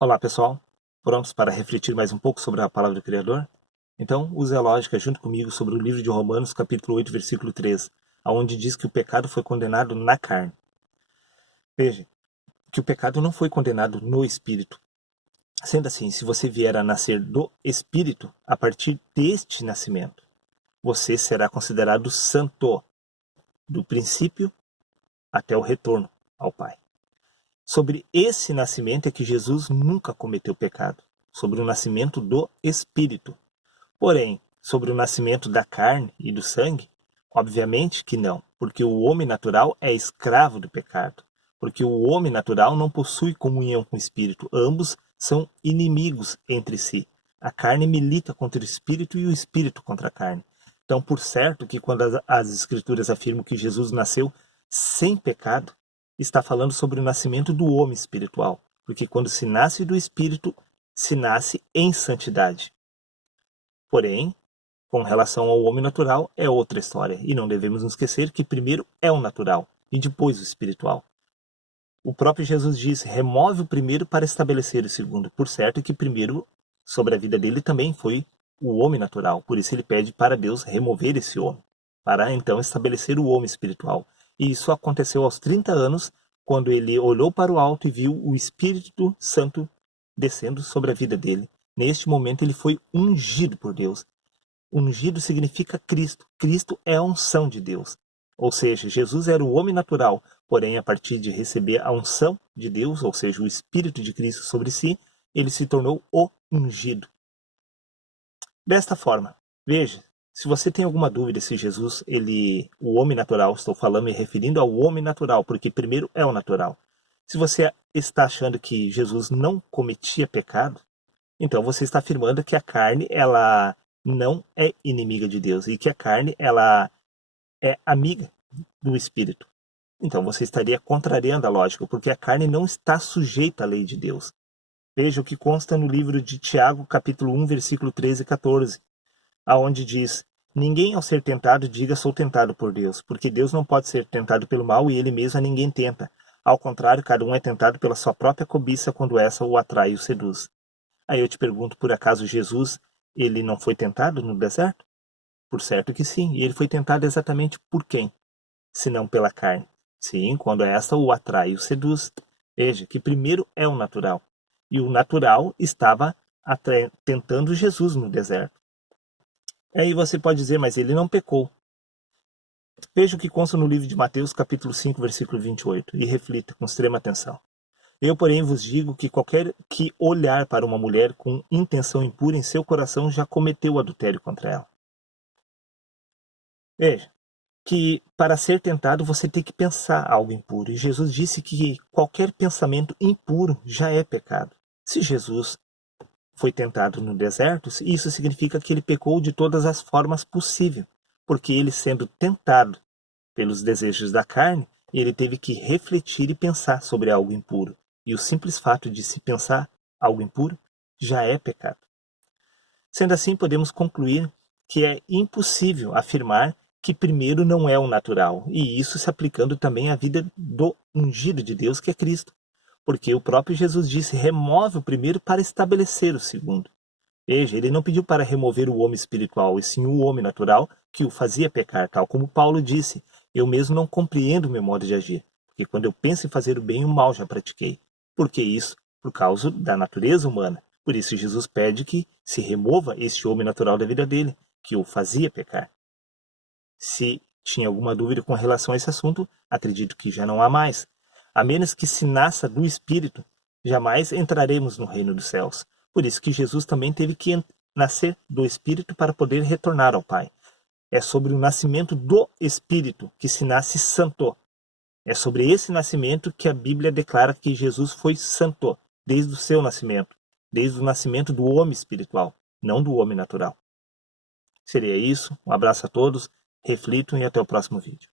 Olá pessoal, prontos para refletir mais um pouco sobre a palavra do Criador? Então use a lógica junto comigo sobre o livro de Romanos capítulo 8, versículo 3, onde diz que o pecado foi condenado na carne. Veja, que o pecado não foi condenado no Espírito. Sendo assim, se você vier a nascer do Espírito, a partir deste nascimento, você será considerado santo, do princípio até o retorno ao Pai. Sobre esse nascimento é que Jesus nunca cometeu pecado, sobre o nascimento do Espírito. Porém, sobre o nascimento da carne e do sangue, obviamente que não, porque o homem natural é escravo do pecado, porque o homem natural não possui comunhão com o Espírito, ambos são inimigos entre si. A carne milita contra o Espírito e o Espírito contra a carne. Então, por certo que quando as Escrituras afirmam que Jesus nasceu sem pecado, está falando sobre o nascimento do homem espiritual, porque quando se nasce do Espírito, se nasce em santidade. Porém, com relação ao homem natural, é outra história, e não devemos nos esquecer que primeiro é o natural e depois o espiritual. O próprio Jesus diz: remove o primeiro para estabelecer o segundo. Por certo que primeiro, sobre a vida dele, também foi o homem natural. Por isso ele pede para Deus remover esse homem, para então estabelecer o homem espiritual. E isso aconteceu aos 30 anos, quando ele olhou para o alto e viu o Espírito Santo descendo sobre a vida dele. Neste momento ele foi ungido por Deus. Ungido significa Cristo. Cristo é a unção de Deus. Ou seja, Jesus era o homem natural, porém, a partir de receber a unção de Deus, ou seja, o Espírito de Cristo sobre si, ele se tornou o ungido. Desta forma, veja, se você tem alguma dúvida se Jesus, o homem natural, estou falando me referindo ao homem natural, porque primeiro é o natural. Se você está achando que Jesus não cometia pecado, então você está afirmando que a carne, ela não é inimiga de Deus e que a carne, ela é amiga do Espírito. Então você estaria contrariando a lógica, porque a carne não está sujeita à lei de Deus. Veja o que consta no livro de Tiago, capítulo 1, versículo 13 e 14, aonde diz: ninguém ao ser tentado diga sou tentado por Deus, porque Deus não pode ser tentado pelo mal e ele mesmo a ninguém tenta. Ao contrário, cada um é tentado pela sua própria cobiça quando essa o atrai e o seduz. Aí eu te pergunto, por acaso Jesus, ele não foi tentado no deserto? Por certo que sim, e ele foi tentado exatamente por quem? Se não pela carne. Sim, quando esta o atrai e o seduz. Veja que primeiro é o natural. E o natural estava tentando Jesus no deserto. Aí você pode dizer, mas ele não pecou. Veja o que consta no livro de Mateus, capítulo 5, versículo 28, e reflita com extrema atenção. Eu, porém, vos digo que qualquer que olhar para uma mulher com intenção impura em seu coração já cometeu adultério contra ela. Veja, que para ser tentado você tem que pensar algo impuro. E Jesus disse que qualquer pensamento impuro já é pecado. Se Jesus foi tentado no deserto, isso significa que ele pecou de todas as formas possíveis. Porque ele, sendo tentado pelos desejos da carne, ele teve que refletir e pensar sobre algo impuro. E o simples fato de se pensar algo impuro já é pecado. Sendo assim, podemos concluir que é impossível afirmar que primeiro não é o natural, e isso se aplicando também à vida do ungido de Deus, que é Cristo. Porque o próprio Jesus disse: remove o primeiro para estabelecer o segundo. Veja, ele não pediu para remover o homem espiritual, e sim o homem natural que o fazia pecar, tal como Paulo disse: eu mesmo não compreendo o meu modo de agir, porque quando eu penso em fazer o bem, o mal já pratiquei. Por que isso? Por causa da natureza humana. Por isso Jesus pede que se remova este homem natural da vida dele, que o fazia pecar. Se tinha alguma dúvida com relação a esse assunto, acredito que já não há mais. A menos que se nasça do Espírito, jamais entraremos no reino dos céus. Por isso que Jesus também teve que nascer do Espírito para poder retornar ao Pai. É sobre o nascimento do Espírito que se nasce santo. É sobre esse nascimento que a Bíblia declara que Jesus foi santo desde o seu nascimento, desde o nascimento do homem espiritual, não do homem natural. Seria isso. Um abraço a todos, reflitam e até o próximo vídeo.